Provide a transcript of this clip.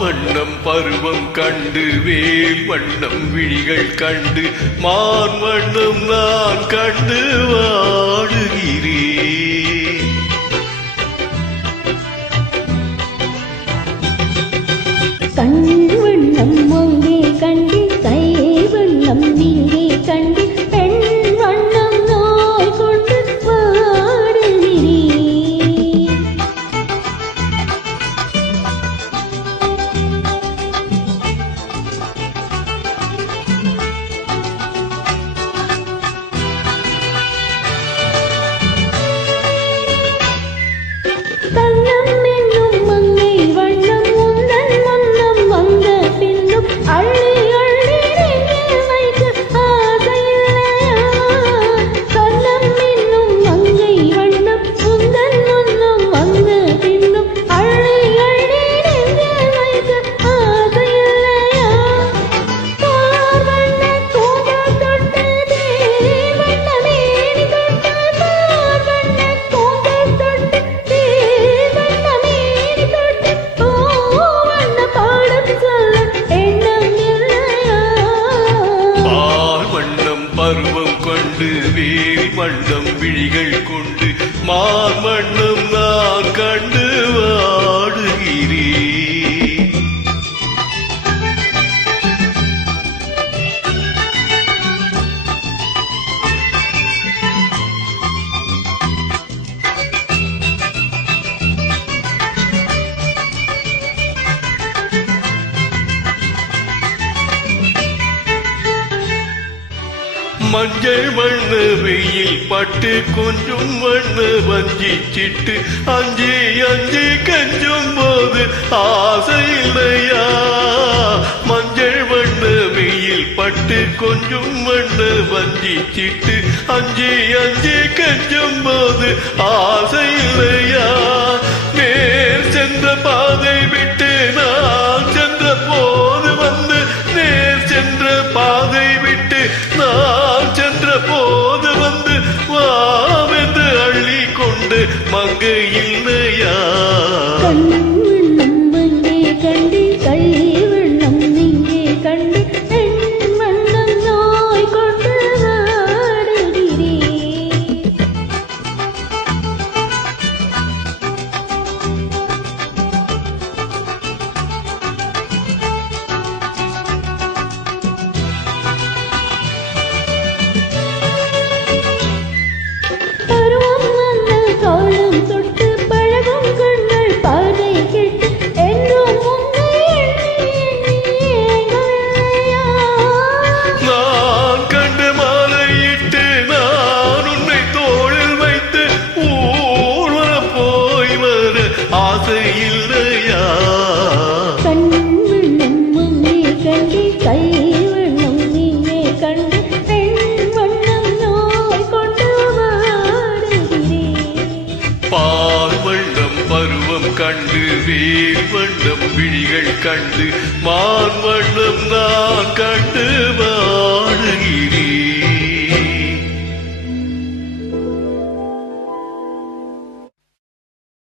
வண்ணம் பருவம் கண்டு வேல் வண்ணம் விழிகள் கண்டு மான் வண்ணம் நான் கண்டு வாடுகிறேன். கண் வண்ணம் அங்கே கண்டு கை வண்ணம் இங்கே கண்டு பெண் வண்ணம் நோய் கொண்டு வாடுகிறேன். கண்ணம் என்னும் மங்கை வண்ணம் உந்தன் முன்னம் வந்த பின்னும் அள்ளி அள்ளி நெஞ்சில் வைக்க ஆசையில்லையா? கண்ணம் என்னும் மங்கை வண்ணம் உந்தன் முன்னம் வந்த பின்னும் அள்ளி அள்ளி நெஞ்சில் வைக்க ஆசையில்லையா? பார் வண்ண கூந்தல் தொட்டு தேர் வண்ண மேனி தொட்டு பார் வண்ண கூந்தல் தொட்டு தேர் வண்ண மேனி தொட்டு பூ வண்ண பாடம் சொல்ல எண்ணம் இல்லையா? பால் வண்ணம் பருவம் கொண்டு வேல் வண்ணம் விழிகள் கொண்டு மான் வண்ணம் நான் கண்டு வாடுகிறேன். மஞ்சள் வண்ண வெயில் பட்டு கொஞ்சம் வண்ண வஞ்சி சிட்டு அஞ்சி அஞ்சி கஞ்சும் போது ஆசை இல்லையா? மஞ்சள் வண்ண வெயில் பட்டு கொஞ்சம் வண்ண வஞ்சி சிட்டு அஞ்சி அஞ்சி கஞ்சும் போது ஆசை இல்லையா? நேர் சென்ற பாதை விட்டு நான் சென்ற போது வந்து நேர் சென்ற பாதை விட்டு நான் சென்ற போது வந்து வாவென்று அள்ளி கொண்டு மங்கை இல்லையா? கண் வண்ணம் அங்கே கண்டு கை வண்ணம் இங்கே கண்டு பெண் வண்ணம் நோய் கொண்டு வாடுகிறேன். பருவம் வந்த காலம் தொட்டு பழகும் கண்கள் பார்வை கேட்டு என்றும் உன்னை எண்ணி எண்ணி ஏங்கவில்லையா? நான் கண்டு மாலையிட்டு நான் உன்னை தோளில் வைத்து ஊர்வலம் போய் வர ஆசை இல்லையா? கண் வண்ணம் அங்கே கண்டு கை வண்ணம் இங்கே கண்டு பெண் வண்ணம் நோய் கொண்டு வாடுகிறேன். பால் வண்ணம் பருவம் கண்டு வேல் வண்ணம் விழிகள் கண்டு மான் வண்ணம் நான் கண்டு